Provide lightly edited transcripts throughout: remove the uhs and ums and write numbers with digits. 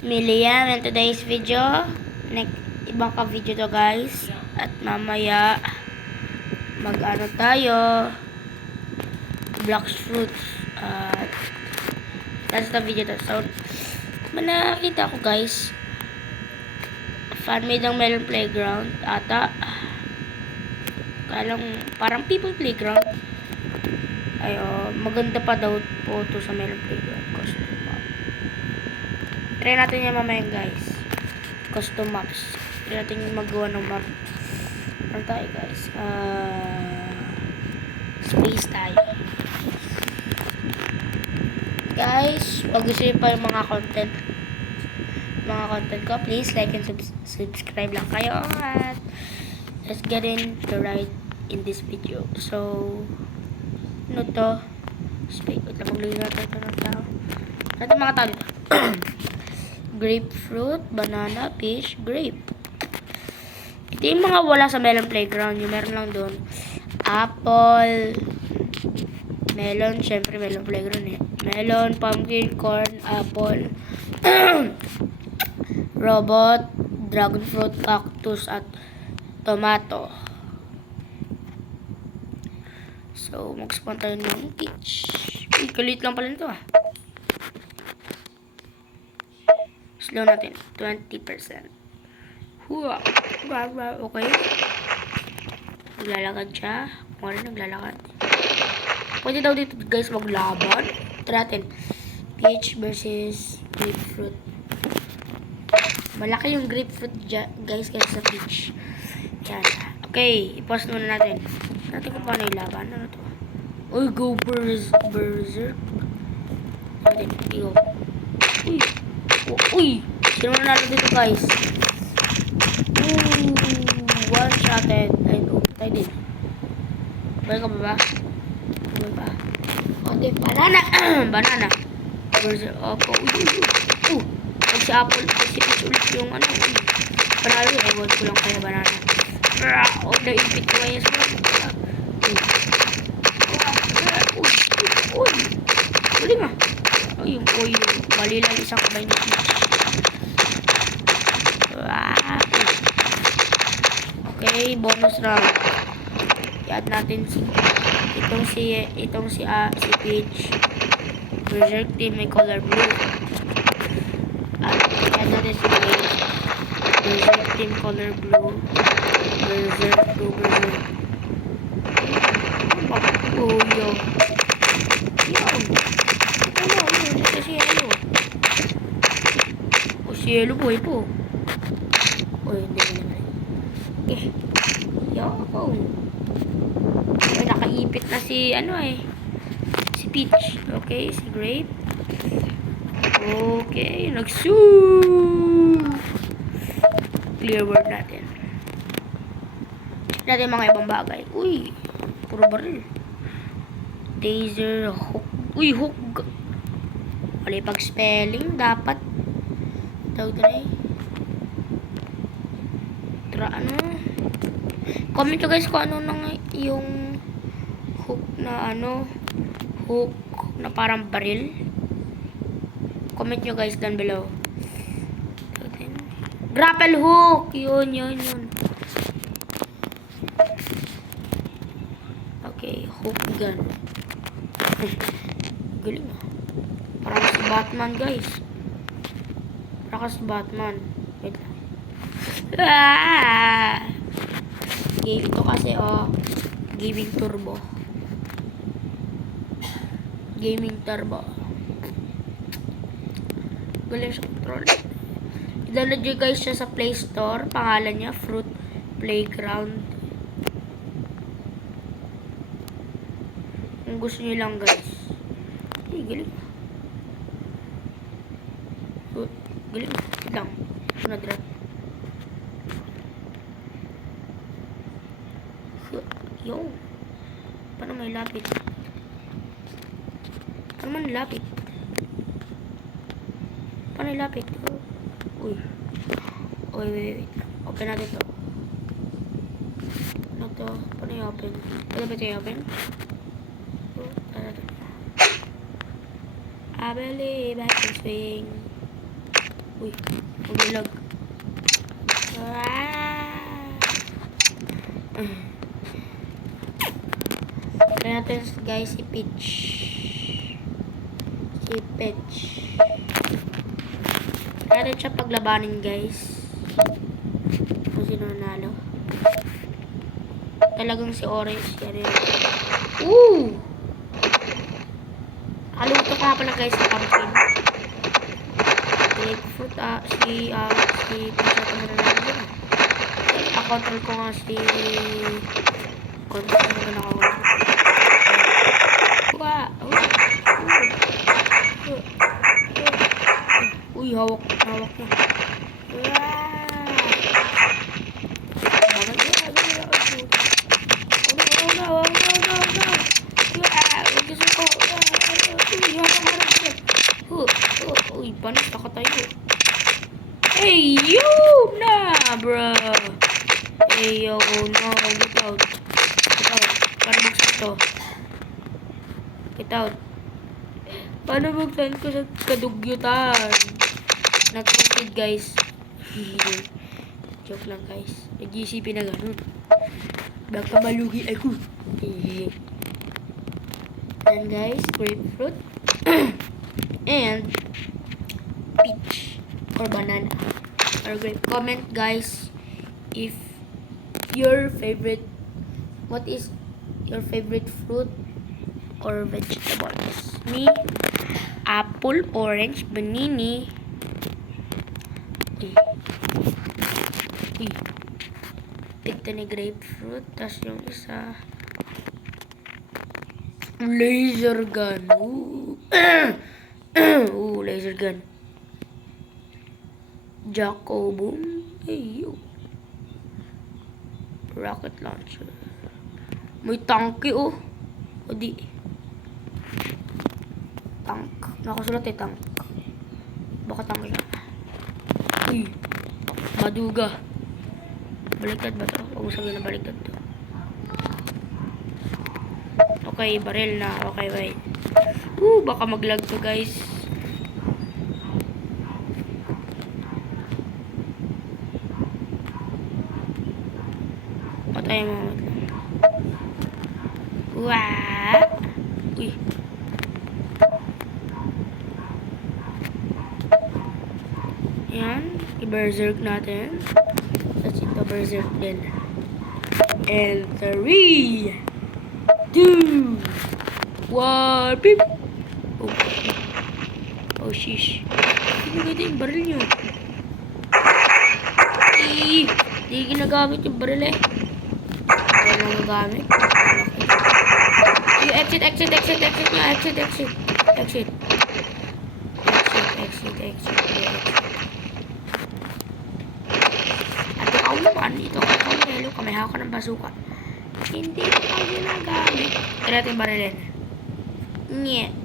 Miliam in today's video. Ibang ka video to guys. At mamaya mag-ano tayo. Blocks fruits. At that's the video to. So, nakita ko guys. Fan-made ang Melon Playground. Ata. Parang people playground. Ay, maganda pa daw po to sa Melon Playground. Custom map. Try natin yan mamaya guys. Custom maps. Try natin yung magawa ng map. Ano tayo guys? Space tayo. Guys, pag gusto nyo pa yung mga content ko, please like and subscribe lang kayo. At let's get into right in this video. So, ano to? Wait lang, maglagay natin ito ng tao. Ano mga tao dito? Grapefruit, banana, peach, grape. Ito yung mga wala sa Melon Playground. Yung meron lang doon. Apple, melon, syempre Melon Playground eh. Melon, pumpkin, corn, apple, robot, dragon fruit, cactus, at tomato. So, mag-spawn tayo ng peach. Uy, kalit lang pala nito ah. Slow natin. 20%. Huwa. Okay. Naglalakad siya. Kung ano naglalakad. Pwede daw dito guys maglaban. Tara natin. Peach versus grapefruit. Malaki yung grapefruit guys kaysa sa peach. Yan. Okay. I-pause muna natin. Natin kung paano yung laban. Ano to? Uy, go berserk. Natin. Go. Uy. Uy! Sino na natin dito guys? One shotted. Ay, tayo din. Bay ka ba? Bay ba? Okay, banana. Banana. Berserk. Opo. Uy. Ay, si apple. Ay, si peach ulit yung ano. Panalo. Ewan ko lang kaya banana. Oh, naipit ko ngayon sa mga. Uy. Uli nga. Yung mali lang isang kabay ni peach. Okay, bonus round. I-add natin si peach. Berserk team may color blue. At i-add natin si peach. Berserk team color blue. Berserk to berserk. Oh, yo. Si Yellow boy po. Uy, hindi naman. Yoko. Ay, nakaipit na si, si Peach. Okay, si Grape. Okay, nag-shoot. Clear word natin. Check natin mga ibang bagay. Uy, puro baril. Taser, hook. Uy, hook. Wala pag spelling, dapat comment nyo guys kung ano nang yung hook na parang baril. Comment nyo guys down below. Grapple hook, yun. Okay, hook gun. Galing ah. Parang si Batman guys. Batman. Wait lang. Okay, ito kasi gaming turbo. Galing siya control. I-download nyo guys siya sa Play Store. Pangalan niya Fruit Playground. Kung gusto nyo lang guys. Ay, galing. Galing lang. Drop. Yo. Paano may lapit? Paano man lapit? Paano lapit? Uy. Wait. Open natin to. Ano to? Paano i-open? Pwede ba ito i-open? I believe I can swing. Uy, umilag. Try natin guys si Peach. Si Peach. Try natin siya paglabanin guys. Kung sino nanalo. Talagang si Orange. Yan yun. Kaluto ko nga pala guys sa pumpkin. Grapefruit, si Peach ata mananalo yun. Control ko nga si... Control ko na ako. Uy, hawak na. Uy, panis na ka tayo. Hey, you na, bro. Hey, yo, no, get out. Paano buksan to? Get out. Paano buksan ko sa kadugyutan? Nag-concede, guys. Joke lang, guys. Nag-GCP na ganun. Baka malugi ako. And guys, grapefruit. And peach or banana or grape. Comment, guys, if what is your favorite fruit or vegetables? Me, apple, orange, banana. Ito ni grapefruit. Tapos yung isa, laser gun. Laser gun. Jacko boom. Hey, yo. Rocket launcher. May tanke, oh. O di. Tank. Nakasulat tank. Baka tank siya. Uy. Maduga. Baliktad ba to? Huwag mo sabihin na baliktad to. Okay, barrel na. Okay, wait. Baka maglag to, guys. Patay mo. Uy. Yan. I-berserk natin. Tapos ito, berserk din. And 3, 2, 1, beep. Oh, shish. Hindi ganda yung baril nyo. Hindi ginagamit yung baril eh. Wala nang gagamit. Yung exit nyo. Exit. At ikaw naman, ito ka yelo ka, may hawak ka ng basuka. Hindi ka ginagamit. Try natin barilin.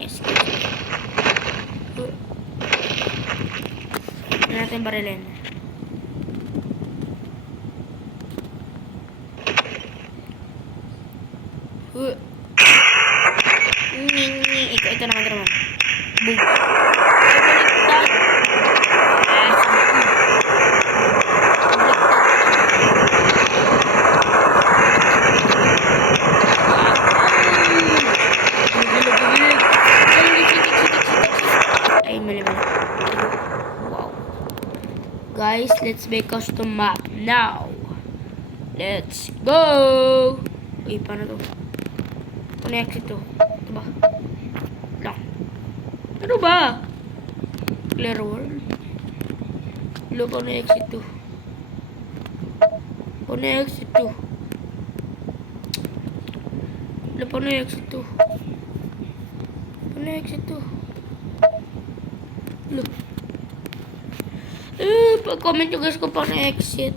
Excuse me. Try natin barilin. Ito naman. Boom. Baliktad. Ay, mali. Wow. Guys, let's make custom map now. Let's go. Uy, paano to? Connect ito. Ito ba? Lang. Ano ba? Clear world. Lo, paano exit to? Paano exit to? Lo, paano exit to? Paano exit to? Lo. Pag-comment nyo guys kung paano exit.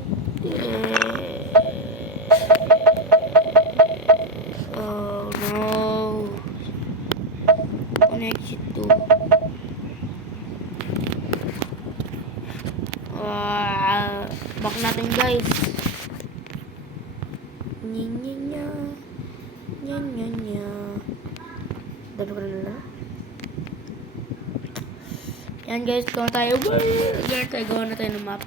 Oh no. Exit to. Back natin guys. Nya. Dami ko na. Yan guys, gawa tayo. Gawa na tayo ng map.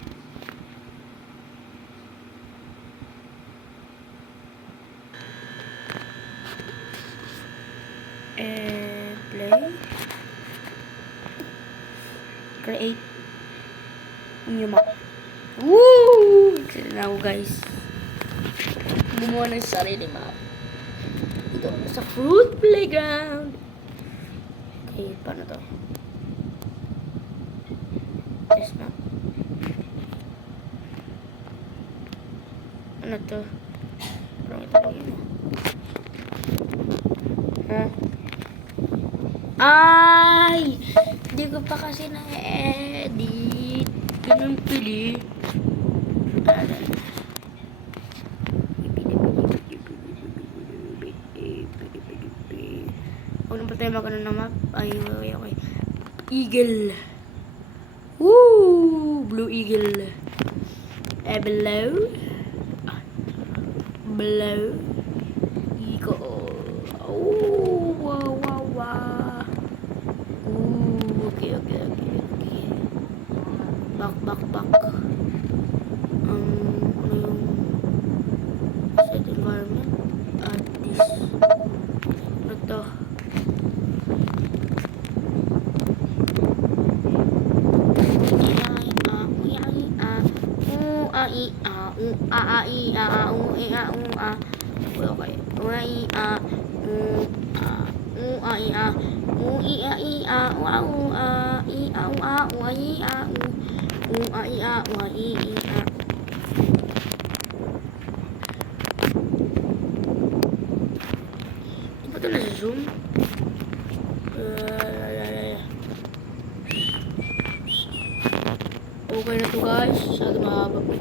And play. Create new map. Woo! Excited na ako guys. Gumawa ng sarili map. Ito, sa fruit playground. Okay, paano to? Test map. Ano to? Parang ito lang yun. Ha? Ay! Hindi ko pa kasi na-edit. Ganun pili. Huwag na pa tayo magano ng map. Ay, okay. Eagle. Woo! Blue eagle. Below. Below. Eagle. Oh, wow. Okay. Back. Ano yung set environment? Add this. Ano to? Di ba ito nasa-zoom? Okay na to guys. Masyado mahaba po.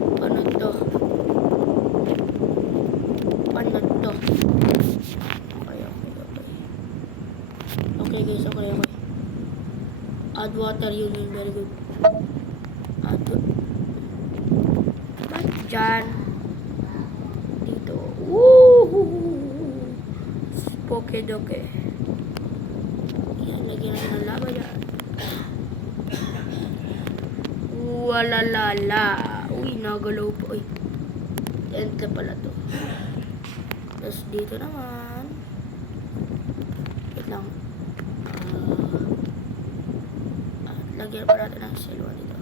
Paano to? Okay guys, okay. Add water yun. Very good. Add ba't dyan? Dito. Woohoo! Poke-doke. Yan, lagyan natin ng lava dyan. Walalala. Uy, nagalaw po. Uy. Ente pala to. Tapos dito naman. Wait lang. Lagyan pa natin ng silwa dito.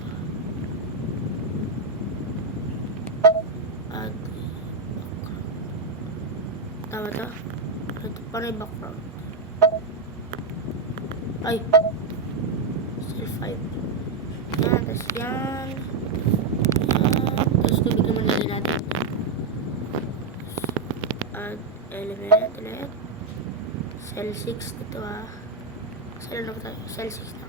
Add background. Tama to? Paano yung background? Ay! Cell 5. Yan, tas yan. Tapos tubig naman nilagay natin. Add element ulit. Cell 6 dito Cell ano ba tayo? Cell 6 na.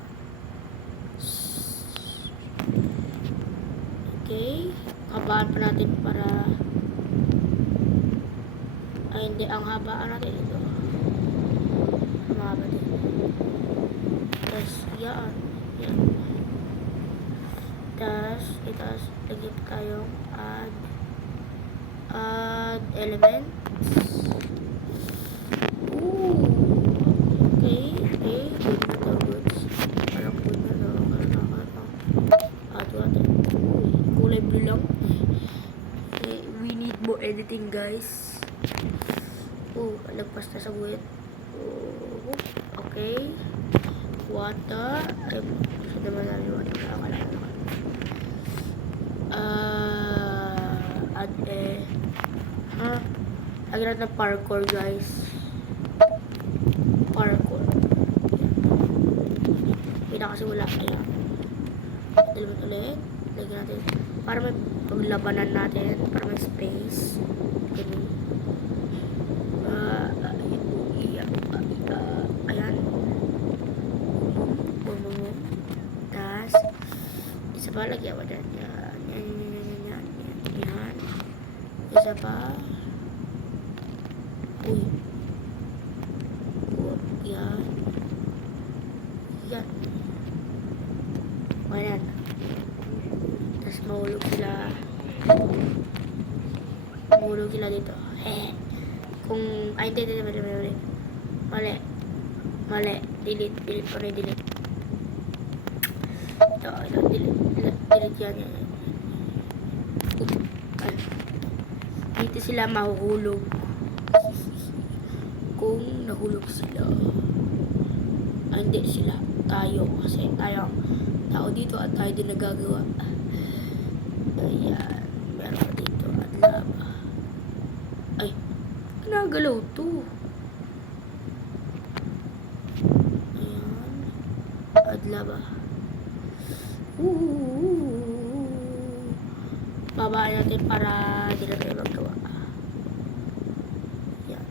Okay. Habaan pa natin para ay hindi, ang habaan natin ito. Mahaba din. Tapos yan. Tapos lagyan pa tayong add elements. Okay. Good na to, goods. Parang good na to. Add water. Kulay blue lang. Okay, we need more editing guys. Lagpas na sa buwit. Okay. Water. Ay, gusto naman namin water. Add lagyan natin ng parkour guys. Parkour. Kasi wala. Ayan. Dalawin ulit. Lagyan natin. Para may paglabanan natin. Para may space. Ganun. Ayan. Tas isa pa lagyan mo dyan. Yan. Isa pa. Uy. Yan. Ayan. Tas mahulog sila dito. Kung, ay, hindi. Mali. Mali. Delete. Delete ko na delete. Ito. Delete yan. Ay. Dito sila mahuhulog. Kung nahulog sila. Ay, hindi sila. Tayo. Kasi tayo ang tao dito at tayo din nagagawa. Ayan. Meron pa dito. At lava. Ay. Nagalaw to. Ayan. At lava. Babaan natin para hindi na tayo maggawa. Ayan.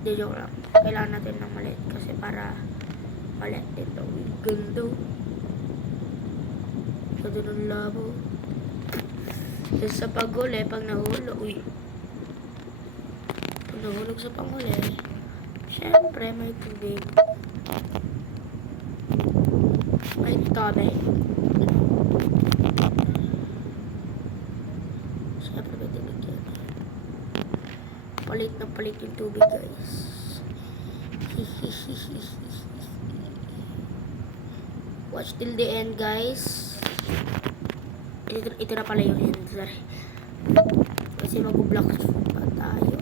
Hindi, joke lang. Kailangan natin ng maliit kasi para maliit ito. Ganda. Ganda ng labo. Tapos sa paghuli, pag nahulog, pag nahulog sa panghuli, syempre may tubig. May tubig. Syempre may tubig yan. Palit na palit yung tubig, guys. Watch till the end, guys. Ito na pala yung end. Sorry. Kasi mag-block pa tayo.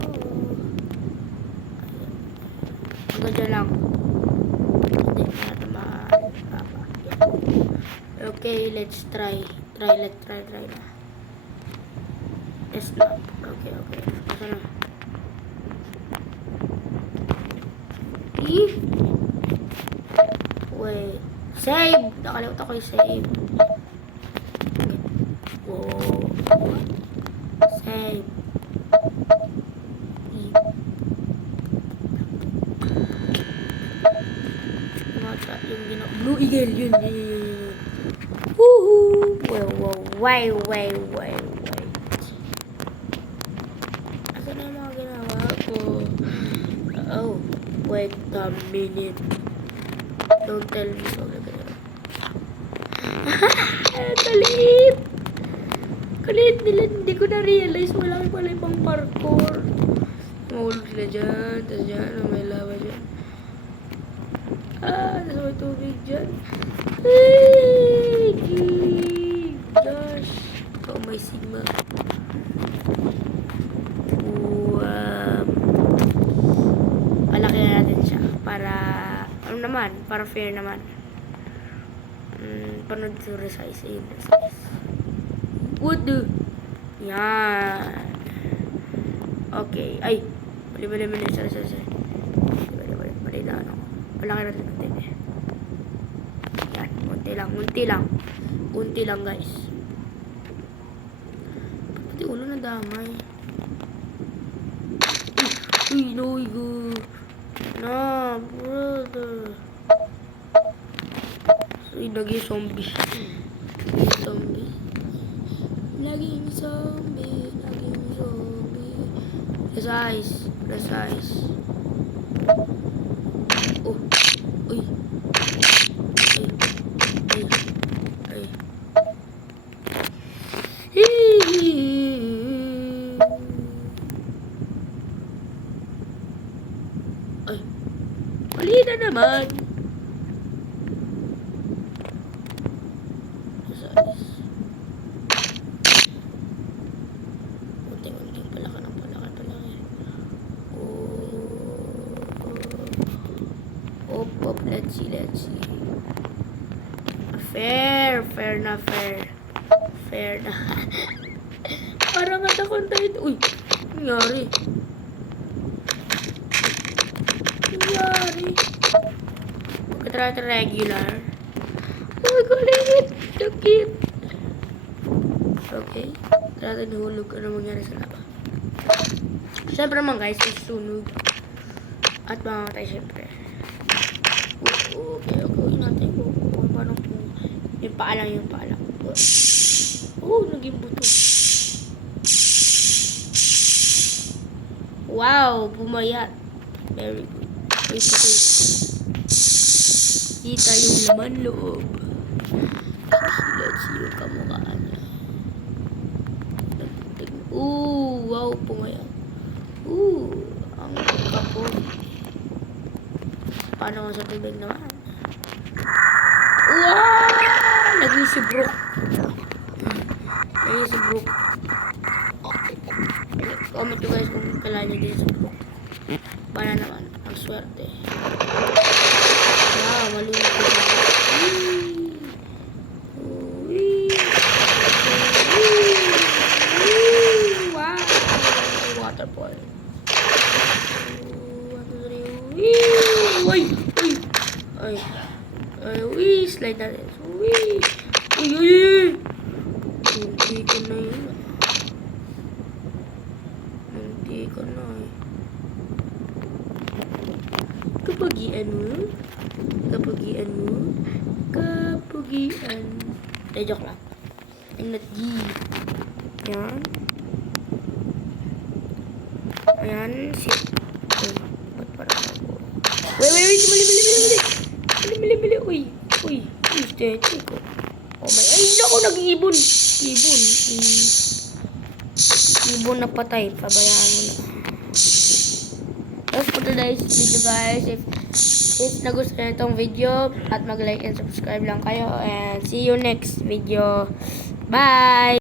Hanggang dyan lang. Hindi na naman. Okay, let's try. Let's try na. Test na. Okay. Ito na. Wait. Save! Nakalimutan ko yung save. Wow. Save. Mata yung Blue Eagle, yun. Woohoo! Wait. Asa na yung mga ginawa ko? Oh, wait a minute. Don't tell me so. Kalit nila, hindi ko na-realize wala pala ibang parkour. Mahulog sila dyan, tapos dyan, may lava dyan. Tapos may tubig dyan. Ay, gosh. Oh, may sigma. Palaki na natin siya para, ano naman, para fair naman. Panood to resize. What the? Yan. Okay. Ay. Bali. Sorry. Bali na ano. Malaki natin natin eh. Yan. Unti lang guys. Pati ulo na damay. Uy, no, go. No, brother. Uy, naging zombie. Laging zombie. Resize. Oh. Uy. Ay. Ay. Mali na naman. Let's see. Fair na. Parang matakon tayo. Uy, nangyari. Pagkatry regular. Oh my god, so cute. Okay. Tara nahulog. Ano mangyari sa laba? Siyempre naman guys, susunog. At mamatay siyempre. Okay. Uwi natin kung paano yung paalang. Oh, naging buto. Wow, pumayat. Very good. Kita yung laman loob. Let's see yung kamukha niya. Wow, pumayat. Ang kapon. paano kung sa tubig naman? Wow! Naging si Brook. Naging si Brook. Comment nyo guys kung kailan nyo din si Brook. Para naman, ang swerte. Wow, malunod ko siya. Wow! Waterfall. Uy! Uy! Ay! Ay! Uy! Slide natin. Uy! Uy! Uy! Uy! Hindi ko na yun. Hindi ko na eh. Kapagian mo? Kapagian mo? Kapagian. Ay, joke lang. I'm not G. Yan. Ayan. Uy, ba't parang ako? Wait. Mali. Uy. Stretch ko. Oh my. Ay, naku, nag-iibon. Ibon na patay. Pabayaan mo na. That's for today's video guys. If nagustuhan itong video, at mag-like and subscribe lang kayo. And see you next video. Bye!